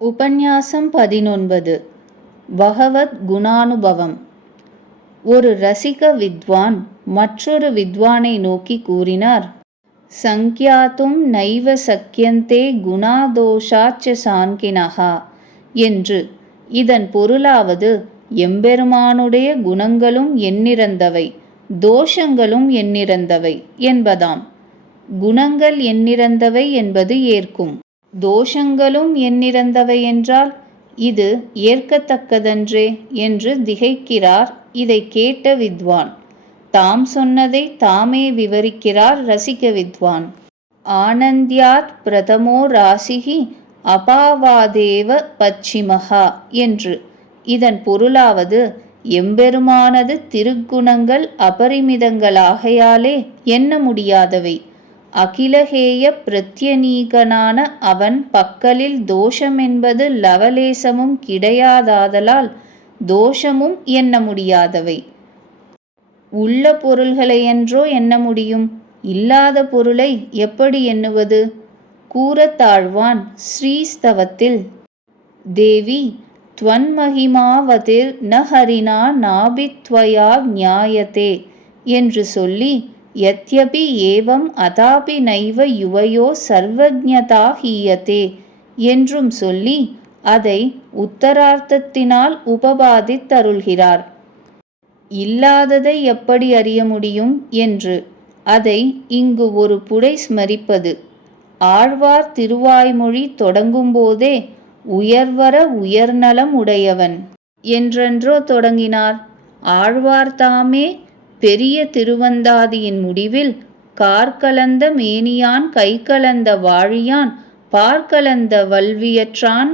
உபன்யாசம் பதினொன்பது. பகவத் குணானுபவம். ஒரு ரசிக வித்வான் மற்றொரு வித்வானை நோக்கி கூறினார் சங்கியாத்தும் நைவ சக்கியந்தே குணாதோஷாச்ச சாங்கினஹா என்று. இதன் பொருளாவது எம்பெருமானுடைய குணங்களும் எண்ணிறந்தவை தோஷங்களும் எண்ணிறந்தவை என்பதாம். குணங்கள் எண்ணிறந்தவை என்பது ஏற்கும். தோஷங்களும் எண்ணிறந்தவை என்றால் இது ஏற்கத்தக்கதன்றே என்று திகைக்கிறார் இதை கேட்ட வித்வான். தாம் சொன்னதை தாமே விவரிக்கிறார் ரசிக வித்வான். ஆனந்தியாத் பிரதமோ ராசிகி அபாவாதேவ பச்சிமகா என்று. இதன் பொருளாவது எம்பெருமானது திருக்குணங்கள் அபரிமிதங்களாகையாலே எண்ண முடியாதவை. அகிலகேய பிரத்யநீகனான அவன் பக்கலில் தோஷமென்பது லவலேசமும் கிடையாதாதலால் தோஷமும் எண்ண முடியாதவை. உள்ள பொருள்களையன்றோ எண்ண முடியும். இல்லாத பொருளை எப்படி எண்ணுவது? கூறத்தாழ்வான் ஸ்ரீஸ்தவத்தில். தேவி துவன்மகிமாவதிர் ந ஹரினா நாபித்வயா நியாயத்தே என்று சொல்லி யத்யபி ஏவம் அதாபி நைவ யுவையோ சர்வஜதா ஹீயத்தே என்றும் சொல்லி அதை உத்தரார்த்தத்தினால் உபபாதித்தருள்கிறார். இல்லாததை எப்படி அறிய முடியும் என்று அதை இங்கு ஒரு புடை ஸ்மரிப்பது. ஆழ்வார் திருவாய்மொழி தொடங்கும்போதே உயர்வர உயர்நலம் உடையவன் என்றென்றோ தொடங்கினார். ஆழ்வார்தாமே பெரிய திருவந்தாதியின் முடிவில் கார்கலந்த மேனியான் கைகலந்த வாழியான் பார்கலந்த வல்வியற்றான்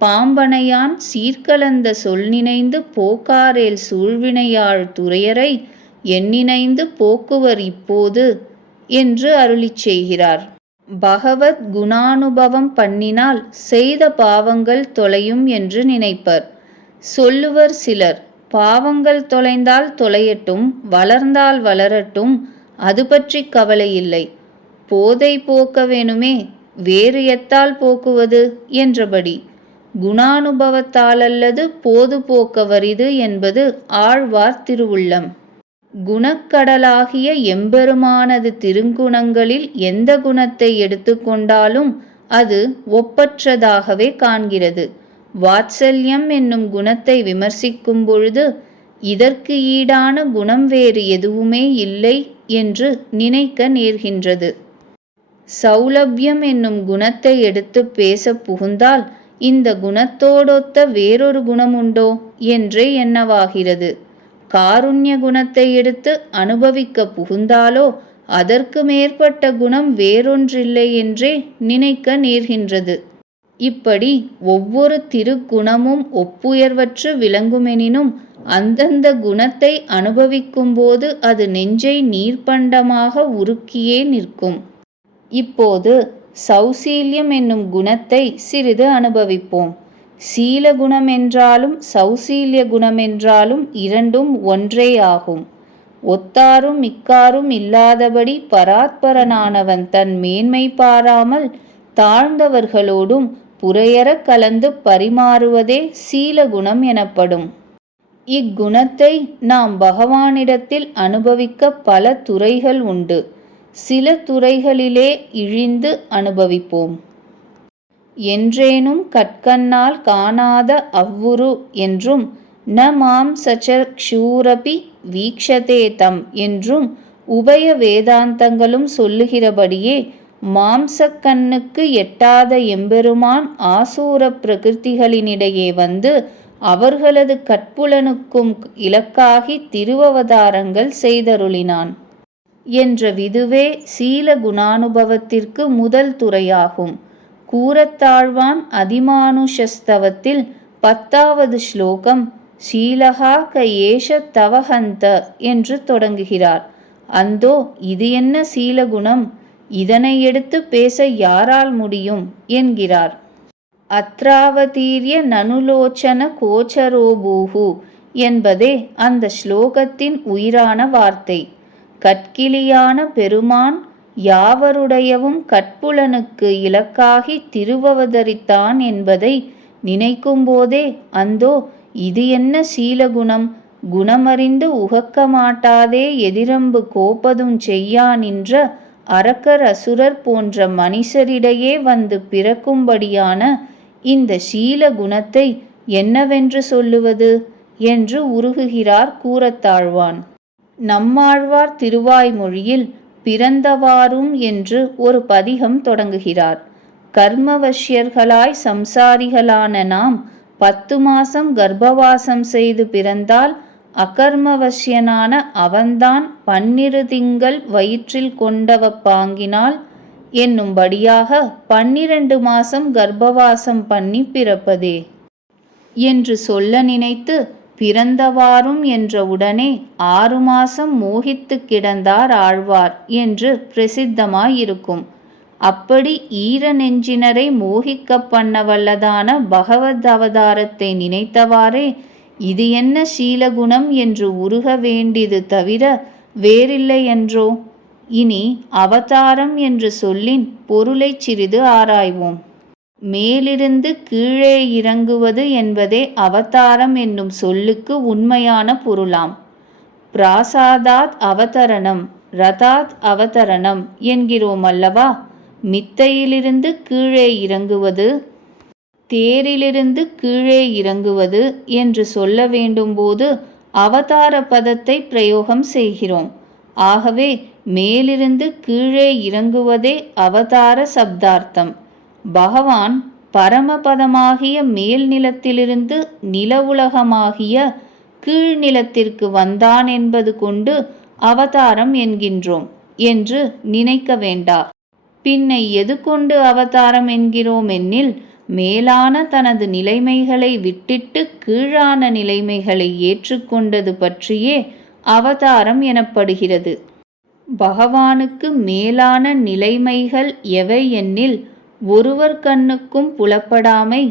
பாம்பனையான் சீர்கலந்த சொல் நினைந்து போக்காரேல் சூழ்வினையாழ் துறையரை எண்ணினைந்து போக்குவர் இப்போது என்று அருளிச் செய்கிறார். பகவத் குணானுபவம் பண்ணினால் செய்த பாவங்கள் தொலையும் என்று நினைப்பர். சொல்லுவர் சிலர் பாவங்கள் தொலைந்தால் தொலையட்டும் வளர்ந்தால் வளரட்டும் அது பற்றி கவலை இல்லை. போதை போக்க வேணுமே வேறு எத்தால் போக்குவது? என்றபடி குணானுபவத்தாலல்லது போது போக்க வரிது என்பது ஆழ்வார் திருவுள்ளம். குணக்கடலாகிய எம்பெருமானது திருங்குணங்களில் எந்த குணத்தை எடுத்துக்கொண்டாலும் அது ஒப்பற்றதாகவே காண்கிறது. வாத்சல்யம் என்னும் குணத்தை விமர்சிக்கும் பொழுது இதற்கு ஈடான குணம் வேறு எதுவுமே இல்லை என்று நினைக்க நேர்கின்றது. சௌலபியம் என்னும் குணத்தை எடுத்து பேச புகுந்தால் இந்த குணத்தோடொத்த வேறொரு குணமுண்டோ? என்றே எண்ணவாகிறது. காருண்ய குணத்தை எடுத்து அனுபவிக்க புகுந்தாலோ அதற்கு மேற்பட்ட குணம் வேறொன்றில்லை என்றே நினைக்க நேர்கின்றது. இப்படி ஒவ்வொரு திருக்குணமும் ஒப்புயர்வற்று விளங்குமெனினும் அந்தந்த குணத்தை அனுபவிக்கும்போது அது நெஞ்சை நீர்ப்பண்டமாக உருக்கியே நிற்கும். இப்போது சௌசீல்யம் என்னும் குணத்தை சிறிது அனுபவிப்போம். சீல குணமென்றாலும் சௌசீல்ய குணமென்றாலும் இரண்டும் ஒன்றே ஆகும் ஒத்தாரும் மிக்காரும் இல்லாதபடி பராத்பரனானவன் தன் மேன்மை பாராமல் தாழ்ந்தவர்களோடும் புறையற கலந்து பரிமாறுவதே சீலகுணம் எனப்படும். இக்குணத்தை நாம் பகவானிடத்தில் அனுபவிக்க பல துறைகள் உண்டு. சில துறைகளிலே இழிந்து அனுபவிப்போம். என்றேனும் கற்கண்ணால் காணாத அவ்வுரு என்றும் ந மாம் சச்ச க்ஷூரபி வீக்ஷதே தம் என்றும் உபய வேதாந்தங்களும் சொல்லுகிறபடியே மாம்சக்கண்ணுக்கு எட்டாத எம்பெருமான் ஆசூர பிரகிருத்திகளினிடையே வந்து அவர்களது கற்புலனுக்கும் இலக்காகி திருவவதாரங்கள் செய்தருளினான். என்ற விதுவே சீல குணானுபவத்திற்கு முதல் துறையாகும். கூறத்தாழ்வான் அதிமானுஷஸ்தவத்தில் பத்தாவது ஸ்லோகம் ஷீலகா க ஏஷ தவஹந்த என்று தொடங்குகிறார். அந்தோ இது என்ன சீலகுணம் இதனை எடுத்து பேச யாரால் முடியும்? என்கிறார். அத்ராவதீரிய நனுலோச்சன கோச்சரோபூஹு என்பதே அந்த ஸ்லோகத்தின் உயிரான வார்த்தை. கற்கிளியான பெருமான் யாவருடையவும் கற்புலனுக்கு இலக்காகி திருவவதரித்தான் என்பதை நினைக்கும்போதே அந்தோ இது என்ன சீலகுணம்? குணமறிந்து உகக்க மாட்டாதே எதிரம்பு கோப்பதும் செய்யா நின்ற அரக்கர் அசுரர் போன்ற மனுஷரிடையே வந்து பிறக்கும்படியான இந்த சீல குணத்தை என்னவென்று சொல்லுவது? என்று உருகுகிறார் கூறத்தாழ்வான். நம்மாழ்வார் திருவாய்மொழியில் பிறந்தவாறும் என்று ஒரு பதிகம் தொடங்குகிறார். கர்மவஷ்யர்களாய் சம்சாரிகளான நாம் பத்து மாசம் கர்ப்பவாசம் செய்து பிறந்தால் அகர்மவசியனான அவன்தான் பன்னிரு திங்கள் வயிற்றில் கொண்டவ பாங்கினால் என்னும்படியாக பன்னிரண்டு மாசம் கர்ப்பவாசம் பண்ணி பிறப்பதே. என்று சொல்ல நினைத்து பிறந்தவாறும் என்ற உடனே ஆறு மாசம் மோகித்து கிடந்தார் ஆழ்வார் என்று பிரசித்தமாயிருக்கும். அப்படி ஈர நெஞ்சினரை மோகிக்க பண்ண வல்லதான பகவத் அவதாரத்தை நினைத்தவாறே இது என்ன சீலகுணம் என்று உருக வேண்டியது தவிர வேறில்லை என்றோ? இனி அவதாரம் என்று சொல்லின் பொருளை சிறிது ஆராய்வோம். மேலிருந்து கீழே இறங்குவது என்பதே அவதாரம் என்னும் சொல்லுக்கு உண்மையான பொருளாம். பிராசாதாத் அவதரணம் ரதாத் அவதரணம் என்கிறோம் அல்லவா மித்தையிலிருந்து கீழே இறங்குவது தேரிலிருந்து கீழே இறங்குவது என்று சொல்ல வேண்டும்போது அவதார பதத்தை பிரயோகம் செய்கிறோம். ஆகவே மேலிருந்து கீழே இறங்குவதே அவதார சப்தார்த்தம். பகவான் பரமபதமாகிய மேல் நிலத்திலிருந்து நில உலகமாகிய கீழ்நிலத்திற்கு வந்தான் என்பது கொண்டு அவதாரம் என்கின்றோம் என்று நினைக்க வேண்டா பின்னை எது கொண்டு அவதாரம் என்கிறோம் என்னில் மேலான தனது நிலைமைகளை விட்டிட்டு கீழான நிலைமைகளை ஏற்றுக்கொண்டது பற்றியே அவதாரம் எனப்படுகிறது. பகவானுக்கு மேலான நிலைமைகள் எவை என்னில் ஒருவர் கண்ணுக்கும் புலப்படாமை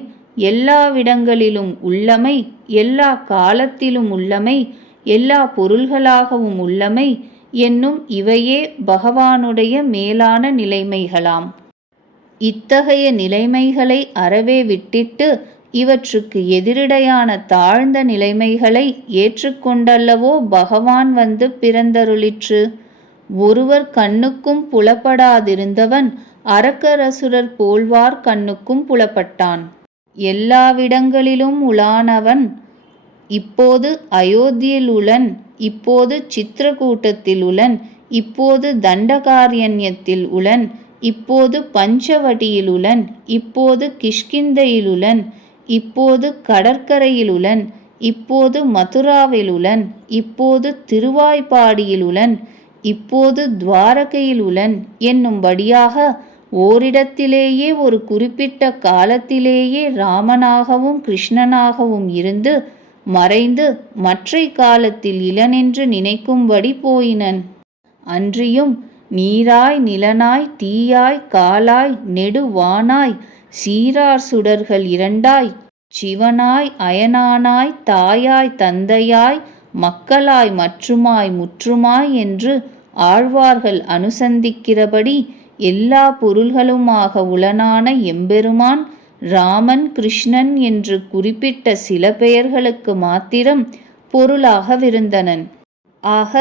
எல்லாவிடங்களிலும் உள்ளமை எல்லா காலத்திலும் உள்ளமை எல்லா பொருள்களாகவும் உள்ளமை என்னும் இவையே பகவானுடைய மேலான நிலைமைகளாம். இத்தகைய நிலைமைகளை அறவே விட்டிட்டு இவற்றுக்கு எதிரிடையான தாழ்ந்த நிலைமைகளை ஏற்றுக்கொண்டல்லவோ பகவான் வந்து பிறந்தருளிற்று. ஒருவர் கண்ணுக்கும் புலப்படாதிருந்தவன் அரக்கரசுரர் போல்வார் கண்ணுக்கும் புலப்பட்டான். எல்லாவிடங்களிலும் உலானவன். இப்போது அயோத்தியில் உளன் இப்போது சித்திரக்கூட்டத்தில் உளன் இப்போது தண்டகாரியன்யத்தில் உளன் இப்போது பஞ்சவடியிலுளன் இப்போது கிஷ்கிந்தையிலுளன் இப்போது கடற்கரையிலுளன் இப்போது மதுராவிலுளன் இப்போது திருவாய்ப்பாடியிலுளன் இப்போது துவாரகையில் உளன் என்னும்படியாக ஓரிடத்திலேயே ஒரு குறிப்பிட்ட காலத்திலேயே ராமனாகவும் கிருஷ்ணனாகவும் இருந்து மறைந்து மற்றை காலத்தில் இளனென்று நினைக்கும்படி போயினன். அன்றியும் நீராய் நிலனாய் தீயாய் காலாய் நெடுவானாய் சீரார் சுடர்கள் இரண்டாய் சிவனாய் அயனானாய் தாயாய் தந்தையாய் மக்களாய் மற்றுமாய் முற்றுமாய் என்று ஆழ்வார்கள் அனுசந்திக்கிறபடி எல்லா பொருள்களுமாக உளனான எம்பெருமான் ராமன் கிருஷ்ணன் என்று குறிப்பிட்ட சில பெயர்களுக்கு மாத்திரம் பொருளாகவிருந்தனன். ஆக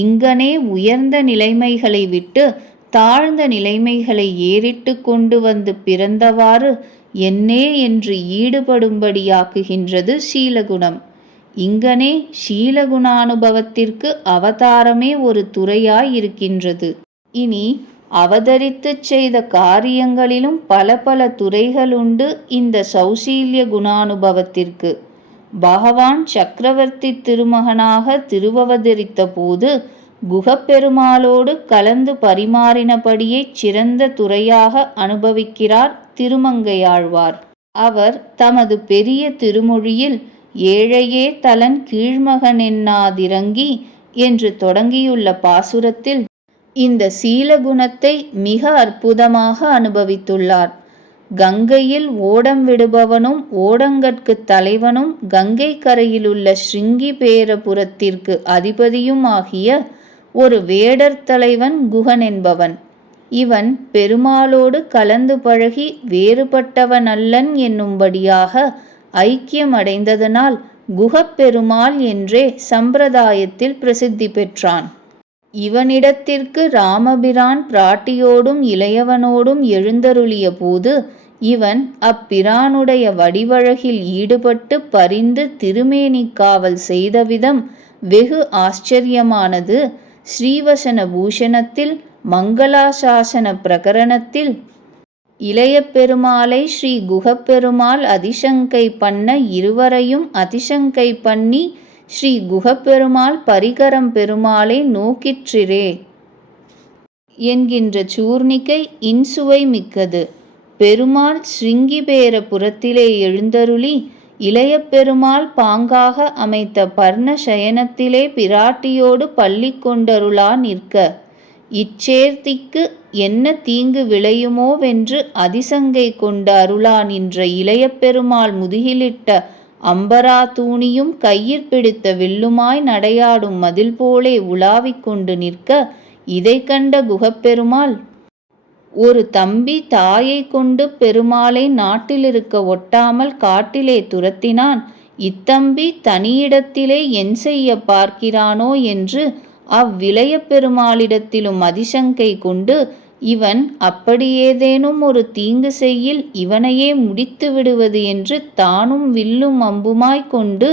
இங்கனே உயர்ந்த நிலைமைகளை விட்டு தாழ்ந்த நிலைமைகளை ஏறிட்டு கொண்டு வந்து பிறந்தவாறு என்னே என்று ஈடுபடும்படியாக்குகின்றது சீலகுணம். இங்கனே சீலகுணானுபவத்திற்கு அவதாரமே ஒரு துறையாய் இருக்கின்றது இனி அவதரித்துச் செய்த காரியங்களிலும் பல பல துறைகளுண்டு இந்த சௌசீல்ய குணானுபவத்திற்கு. பகவான் சக்கரவர்த்தி திருமகனாக திருவவதரித்த போது குகப்பெருமாளோடு கலந்து பரிமாறினபடியே சிறந்த துறையாக அனுபவிக்கிறார் திருமங்கையாழ்வார். அவர் தமது பெரிய திருமொழியில் ஏழையே தலன் கீழ்மகனென்னாதிரங்கி என்று தொடங்கியுள்ள பாசுரத்தில் இந்த சீலகுணத்தை மிக அற்புதமாக அனுபவித்துள்ளார். கங்கையில் ஓடம் விடுபவனும் ஓடங்கற்கு தலைவனும் கங்கை கரையிலுள்ள ஸ்ருங்கி பேரபுரத்திற்கு அதிபதியும் ஆகிய ஒரு வேடர் தலைவன் குகன் என்பவன். இவன் பெருமாளோடு கலந்து பழகி வேறுபட்டவன் அல்லன் என்னும்படியாக ஐக்கியமடைந்ததனால் குகப்பெருமாள் என்றே சம்பிரதாயத்தில் பிரசித்தி பெற்றான். இவனிடத்திற்கு ராமபிரான் பிராட்டியோடும் இளையவனோடும் எழுந்தருளிய போது இவன் அப்பிரானுடைய வடிவழகில் ஈடுபட்டு பரிந்து திருமேனிக்காவல் செய்த விதம் வெகு ஆச்சரியமானது. ஸ்ரீவசன பூஷணத்தில் மங்களாசாசன பிரகரணத்தில் இளைய பெருமாளை ஸ்ரீ குகப்பெருமாள் அதிசங்கை பண்ண இருவரையும் அதிசங்கை பண்ணி ஸ்ரீ குகப்பெருமாள் பரிகரம் பெருமாளை நோக்கிற்றிரே. என்கின்ற சூர்ணிக்கை இன்சுவை மிக்கது. பெருமாள் ஸ்ருங்கிபேரபுரத்திலே எழுந்தருளி இளைய பெருமாள் பாங்காக அமைத்த பர்ண சயனத்திலே பிராட்டியோடு பள்ளி கொண்டருளா நிற்க. இச்சேர்த்திக்கு என்ன தீங்கு விளையுமோவென்று அதிசங்கை கொண்ட அருளா நின்ற இளைய பெருமாள் முதுகிலிட்ட அம்பரா தூணியும் கையிற் பிடித்த வில்லுமாய் நடையாடும் மதில் போலே உலாவிக் கொண்டு நிற்க இதை கண்ட குகப்பெருமாள் ஒரு தம்பி தாயை கொண்டு பெருமாளை நாட்டிலிருக்க ஒட்டாமல் காட்டிலே துரத்தினான். இத்தம்பி தனியிடத்திலே என் செய்ய பார்க்கிறானோ? என்று அவ்விளைய பெருமாளிடத்திலும் அதிசங்கை கொண்டு இவன் அப்படியேதேனும் ஒரு தீங்கு செய்யில் இவனையே முடித்து விடுவது என்று தானும் வில்லும் அம்புமாய்க் கொண்டு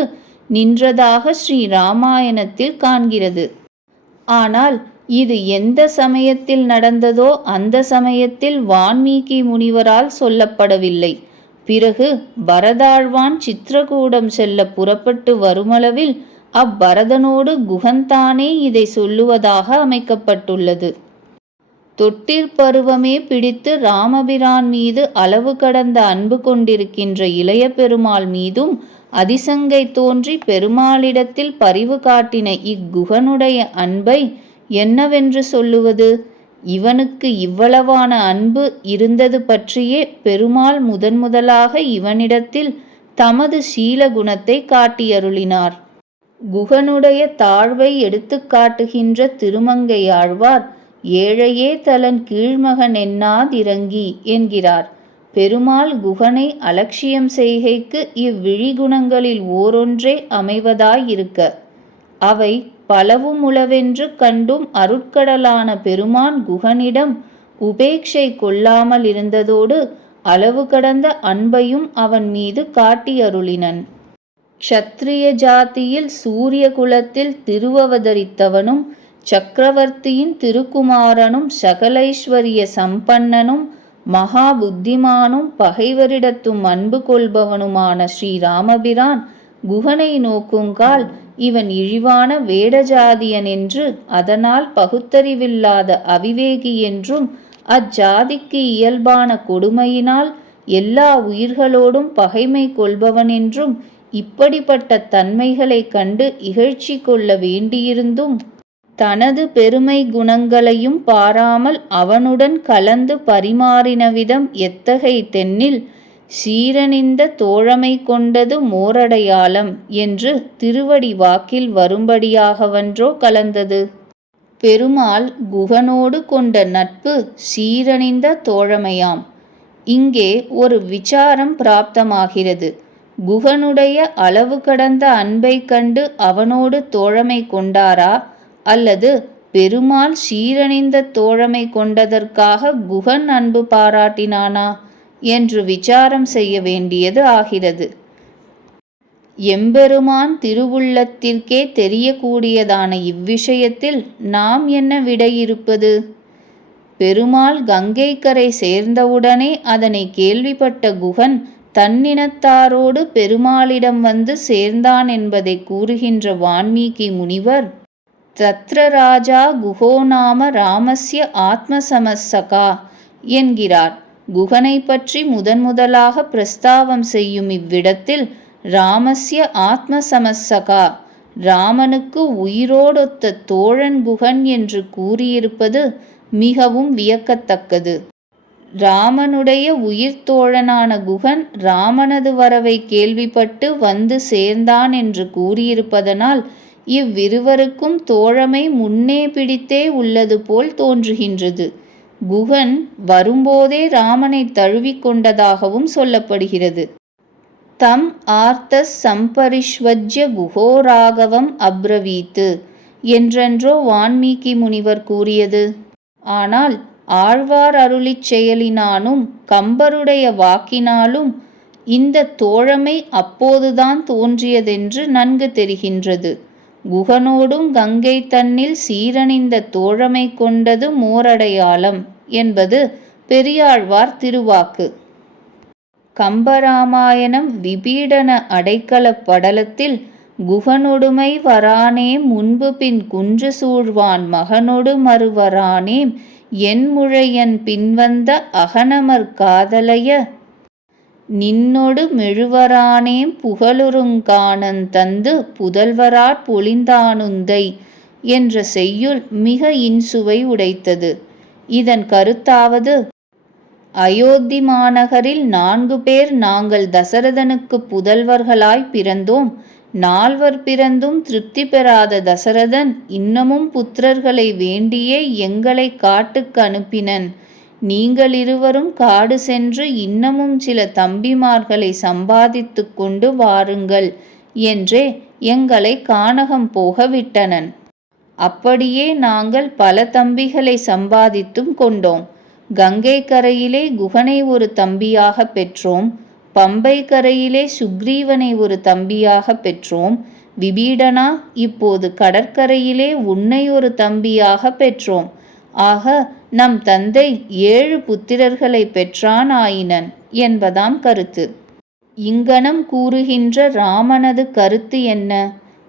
நின்றதாக ஸ்ரீ ராமாயணத்தில் காண்கிறது. ஆனால் இது எந்த சமயத்தில் நடந்ததோ அந்த சமயத்தில் வான்மீகி முனிவரால் சொல்லப்படவில்லை. பிறகு பரதாழ்வான் சித்திரகூடம் செல்ல புறப்பட்டு வருமளவில் அப்பரதனோடு குகந்தானே இதை சொல்லுவதாக அமைக்கப்பட்டுள்ளது. தொட்டிற்பருவமே பிடித்து ராமபிரான் மீது அளவு கடந்த அன்பு கொண்டிருக்கின்ற இளைய பெருமாள் மீதும் அதிசங்கை தோன்றி பெருமாளிடத்தில் பரிவு காட்டின இக்குகனுடைய அன்பை என்னவென்று சொல்லுவது? இவனுக்கு இவ்வளவான அன்பு இருந்தது பற்றியே பெருமாள் முதன் முதலாக இவனிடத்தில் தமது சீல குணத்தை காட்டியருளினார். குகனுடைய தாழ்வை எடுத்து காட்டுகின்ற திருமங்கையாழ்வார் ஏழையே தலன் கீழ்மகன் என்னாதிரங்கி என்கிறார். பெருமாள் குகனை அலட்சியம் செய்கைக்கு இவ்விழிகுணங்களில் ஓரொன்றே அமைவதாயிருக்க. அவை பலவும் உளவென்று கண்டும் அருட்கடலான பெருமான் குகனிடம் உபேட்சை கொள்ளாமல் இருந்ததோடு அளவு கடந்த அன்பையும் அவன் மீது காட்டியருளினன். க்ஷத்ரிய ஜாதியில் சூரிய குலத்தில் திருவவதரித்தவனும் சக்கரவர்த்தியின் திருக்குமாரனும் சகலைஸ்வரிய சம்பன்னனும் மகா புத்திமானும் பகைவரிடத்தும் அன்பு கொள்பவனுமான ஸ்ரீராமபிரான் குகனை நோக்குங்கால் இவன் இழிவான வேடஜாதியன் என்று அதனால் பகுத்தறிவில்லாத அவிவேகி என்றும் அச்சாதிக்கு இயல்பான கொடுமையினால் எல்லா உயிர்களோடும் பகைமை கொள்பவன் என்றும் இப்படிப்பட்ட தன்மைகளைக் கண்டு இகழ்ச்சி கொள்ள வேண்டியிருந்தும் தனது பெருமை குணங்களையும் பாராமல் அவனுடன் கலந்து பரிமாறின விதம் எத்தகை தென்னில் சீரணிந்த தோழமை கொண்டது மோரடையாளம் என்று திருவடி வாக்கில் வரும்படியாகவன்றோ கலந்தது. பெருமாள் குகனோடு கொண்ட நட்பு சீரணிந்த தோழமையாம். இங்கே ஒரு விசாரம் பிராப்தமாகிறது. குகனுடைய அளவு கடந்த அன்பை கண்டு அவனோடு தோழமை கொண்டாரா? அல்லது பெருமாள் சீரணிந்த தோழமை கொண்டதற்காக குகன் அன்பு பாராட்டினானா என்று விசாரம் செய்ய வேண்டியது ஆகிறது. எம்பெருமான் திருவுள்ளத்திற்கே தெரியக்கூடியதான இவ்விஷயத்தில் நாம் என்ன விடையிருப்பது? பெருமாள் கங்கைக்கரை சேர்ந்தவுடனே அதனை கேள்விப்பட்ட குகன் தன்னினத்தாரோடு பெருமாளிடம் வந்து சேர்ந்தான் என்பதை கூறுகின்ற வான்மீகி முனிவர் தத்ர ராஜா குஹோ நாம ராமஸ்ய ஆத்மசமசகா என்கிறார். குகனை பற்றி முதன் முதலாக பிரஸ்தாவம் செய்யும் இவ்விடத்தில் ராமஸ்ய ஆத்மசமசகா ராமனுக்கு உயிரோடொத்த தோழன் குகன் என்று கூறியிருப்பது மிகவும் வியக்கத்தக்கது. ராமனுடைய உயிர் தோழனான குகன் ராமனது வரவை கேள்விப்பட்டு வந்து சேர்ந்தான் என்று கூறியிருப்பதனால் இவ்விருவருக்கும் தோழமை முன்னே பிடித்தே உள்ளது போல் தோன்றுகின்றது. குகன் வரும்போதே ராமனை தழுவிக்கொண்டதாகவும் சொல்லப்படுகிறது. தம் ஆர்த்த சம்பரிஷ்வஜ்ய குஹோ ராகவம் அப்ரவீத்து என்றென்றோ வான்மீகி முனிவர் கூறியது. ஆனால் ஆழ்வார் அருளிச் செயலினாலும் கம்பருடைய வாக்கினாலும் இந்த தோழமை அப்போதுதான் தோன்றியதென்று நன்கு தெரிகின்றது. குகனோடும் கங்கை தன்னில் சீரணிந்த தோழமை கொண்டது மோரடையாளம் என்பது பெரியாழ்வார் திருவாக்கு. கம்பராமாயணம் விபீடன அடைக்கலப் படலத்தில் குகனொடுமை வரானேம் முன்பு பின் குன்று சூழ்வான் மகனொடு மறுவரானேம் என்முழையன் பின்வந்த அகனமர் காதலைய நின்னொடு மெழுவரானேம் புகழுருங்கானந் தந்து புதல்வராற் பொழிந்தானுந்தை என்ற செய்யுள் மிக இன்சுவை உடைத்தது. இதன் கருத்தாவது அயோத்தி மாநகரில் நான்கு பேர் நாங்கள் தசரதனுக்குப் புதல்வர்களாய் பிறந்தோம். நால்வர் பிறந்தும் திருப்தி பெறாத தசரதன் இன்னமும் புத்திரர்களை வேண்டியே எங்களைக் காட்டுக்கு அனுப்பினன். நீங்கள் இருவரும் காடு சென்று இன்னமும் சில தம்பிமார்களை சம்பாதித்து கொண்டு வாருங்கள் என்றே எங்களை கானகம் போக விட்டனன். அப்படியே நாங்கள் பல தம்பிகளை சம்பாதித்தும் கொண்டோம். கங்கை கரையிலே குகனை ஒரு தம்பியாகப் பெற்றோம். பம்பை கரையிலே சுக்ரீவனை ஒரு தம்பியாகப் பெற்றோம். விபீடனா இப்போது கடற்கரையிலே உன்னை ஒரு தம்பியாகப் பெற்றோம். ஆக நம் தந்தை ஏழு புத்திரர்களை பெற்றான் ஆயினன் என்பதாம் கருத்து. இங்ஙனம் கூறுகின்ற ராமனது கருத்து என்ன?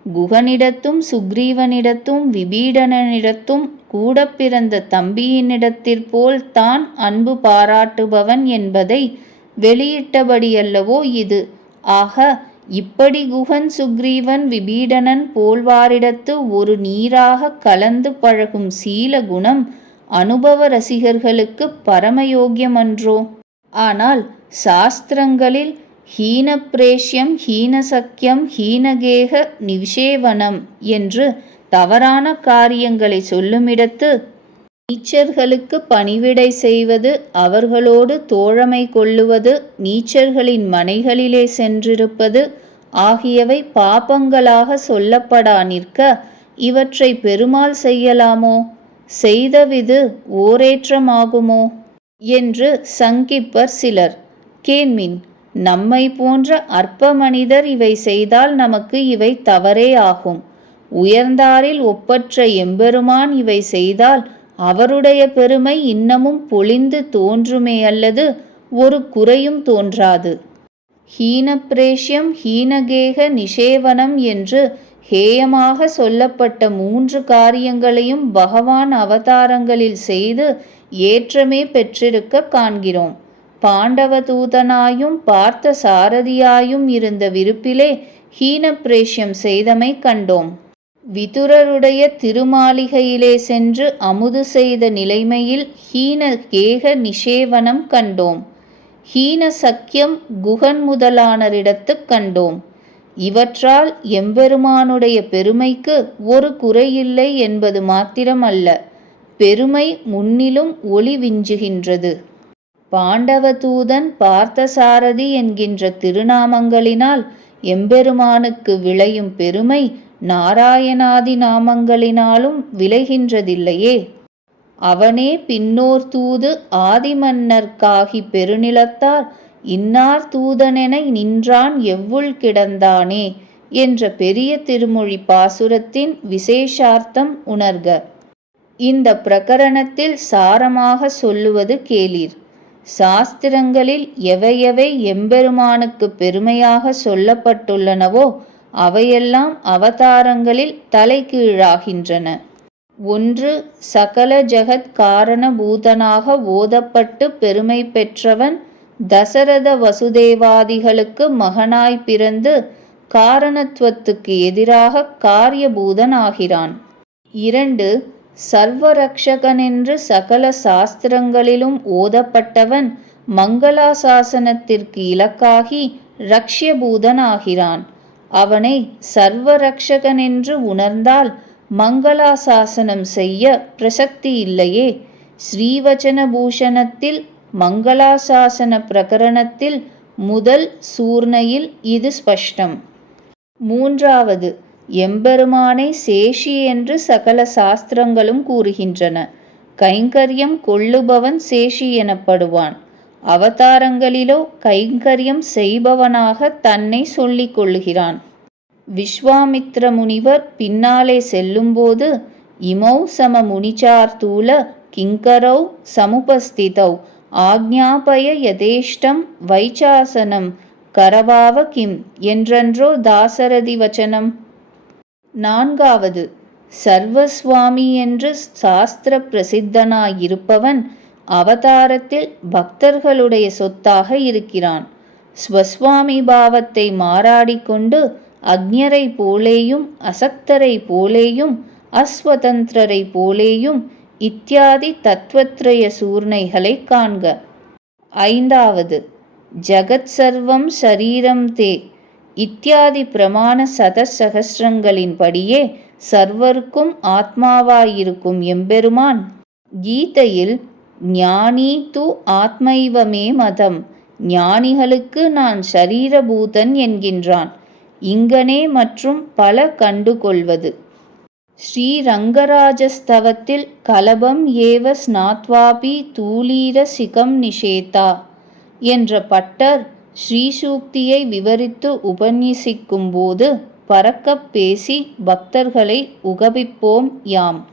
குகனிடத்தும் சுக்ரீவனிடத்தும் விபீடனனிடத்தும் கூட பிறந்த தம்பியினிடத்திற்போல் தான் அன்பு பாராட்டுபவன் என்பதை வெளியிட்டபடியல்லவோ இது. ஆக இப்படி குகன் சுக்ரீவன் விபீடனன் போல்வாரிடத்து ஒரு நீராக கலந்து பழகும் சீல குணம் அனுபவ ரசிகர்களுக்குப் பரமயோக்கியமன்றோ ஆனால் சாஸ்திரங்களில் ஹீனப்ரேஷ்யம் ஹீனசக்கியம் ஹீனகேக நிஷேவனம் என்று தவறான காரியங்களை சொல்லுமிடத்து நீச்சர்களுக்கு பணிவிடை செய்வது அவர்களோடு தோழமை கொள்ளுவது நீச்சர்களின் மனைகளிலே சென்றிருப்பது ஆகியவை பாபங்களாக சொல்லப்படா நிற்க இவற்றை பெருமாள் செய்யலாமோ? செய்தவிது ஓரேற்றமாகுமோ? என்று சங்கிப்பர் சிலர். கேண்மின் நம்மைப் போன்ற அற்ப மனிதர் இவை செய்தால் நமக்கு இவை தவறே ஆகும். உயர்ந்தாரில் ஒப்பற்ற எம்பெருமான் இவை செய்தால் அவருடைய பெருமை இன்னமும் பொழிந்து தோன்றுமே அல்லது ஒரு குறையும் தோன்றாது. ஹீனப்பிரேஷ்யம் ஹீனகேக நிஷேவனம் என்று ஹேயமாக சொல்லப்பட்ட மூன்று காரியங்களையும் பகவான் அவதாரங்களில் செய்து ஏற்றமே பெற்றிருக்கக் காண்கிறோம். பாண்டவதூதனாயும் பார்த்த சாரதியாயும் இருந்த விருப்பிலே ஹீனப்ரேஷ்யம் செய்தமை கண்டோம். விதுரருடைய திருமாளிகையிலே சென்று அமுது செய்த நிலைமையில் ஹீன கேக நிஷேவனம் கண்டோம். ஹீன சக்கியம் குகன் முதலானரிடத்துக் கண்டோம். இவற்றால் எம்பெருமானுடைய பெருமைக்கு ஒரு குறையில்லை என்பது மாத்திரம் அல்ல பெருமை முன்னிலும் ஒளி விஞ்சுகின்றது. பாண்டவதூதன் பார்த்தசாரதி என்கின்ற திருநாமங்களினால் எம்பெருமானுக்கு விளையும் பெருமை நாராயணாதி நாமங்களினாலும் விளைகின்றதில்லையே. அவனே பின்னோர் தூது ஆதிமன்னர்காகி பெருநிலத்தார் இன்னார் தூதனென நின்றான் எவ்வுள் கிடந்தானே என்ற பெரிய திருமொழி பாசுரத்தின் விசேஷார்த்தம் உணர்க. இந்த பிரகரணத்தில் சாரமாக சொல்லுவது கேளீர். சாஸ்திரங்களில் எவையவை எம்பெருமானுக்குப் பெருமையாக சொல்லப்பட்டுள்ளனவோ அவையெல்லாம் அவதாரங்களில் தலைகீழாகின்றன. ஒன்று சகல ஜகத் காரண பூதனாக ஓதப்பட்டு பெருமை பெற்றவன் தசரத வசுதேவாதிகளுக்கு மகனாய் பிறந்து காரணத்துவத்துக்கு எதிராக காரியபூதன் ஆகிறான். இரண்டு சர்வரக்ஷகனென்று சகல சாஸ்திரங்களிலும் ஓதப்பட்டவன் மங்களாசாசனத்திற்கு இலக்காகி ரக்ஷ்யபூதன் ஆகிறான். அவனை சர்வரக்ஷகனென்று உணர்ந்தால் மங்களாசாசனம் செய்ய பிரசக்தி இல்லையே ஸ்ரீவச்சன பூஷணத்தில் மங்களாசாசன பிரகரணத்தில் முதல் சூர்ணையில் இது ஸ்பஷ்டம். மூன்றாவது எம்பெருமானை சேஷி என்று சகல சாஸ்திரங்களும் கூறுகின்றன. கைங்கரியம் கொள்ளுபவன் சேஷி எனப்படுவான். அவதாரங்களிலோ கைங்கரியம் செய்பவனாக தன்னை சொல்லிக் கொள்ளுகிறான். விஸ்வாமித்ர முனிவர் பின்னாலே செல்லும்போது இமௌ சம முனிச்சார்த்தூல கிங்கரௌ சமுபஸ்திதௌ ஆக்ஞாபய யதேஷ்டம் வைச்சாசனம் கரவாவ கிம் என்றன்றோ தாசரதி வச்சனம். நான்காவது சர்வஸ்வாமி என்று சாஸ்திர பிரசித்தனாயிருப்பவன் அவதாரத்தில் பக்தர்களுடைய சொத்தாக இருக்கிறான். ஸ்வஸ்வாமி பாவத்தை மாறாடிக்கொண்டு அக்ஞரை போலேயும் அசக்தரை போலேயும் அஸ்வதந்திரரை போலேயும் இத்தியாதி தத்துவத்ரய சூர்ணைகளை காண்க. ஐந்தாவது ஜகத் சர்வம் சரீரம் தே இத்தியாதி பிரமாண சதசகசிரங்களின்படியே சர்வருக்கும் ஆத்மாவாயிருக்கும் எம்பெருமான். கீதையில் ஞானி து ஆத்மைவமே மதம். ஞானிகளுக்கு நான் ஷரீரபூதன் என்கின்றான். இங்கனே மற்றும் பல கண்டுகொள்வது. ஸ்ரீரங்கராஜஸ்தவத்தில் கலபம் ஏவ ஸ்நாத்வாபி தூளீர சிகம் நிஷேதா என்ற பட்டர் ஸ்ரீசூக்தியை விவரித்து உபன்யசிக்கும்போது பறக்கப் பேசி பக்தர்களை உகபிப்போம் யாம்.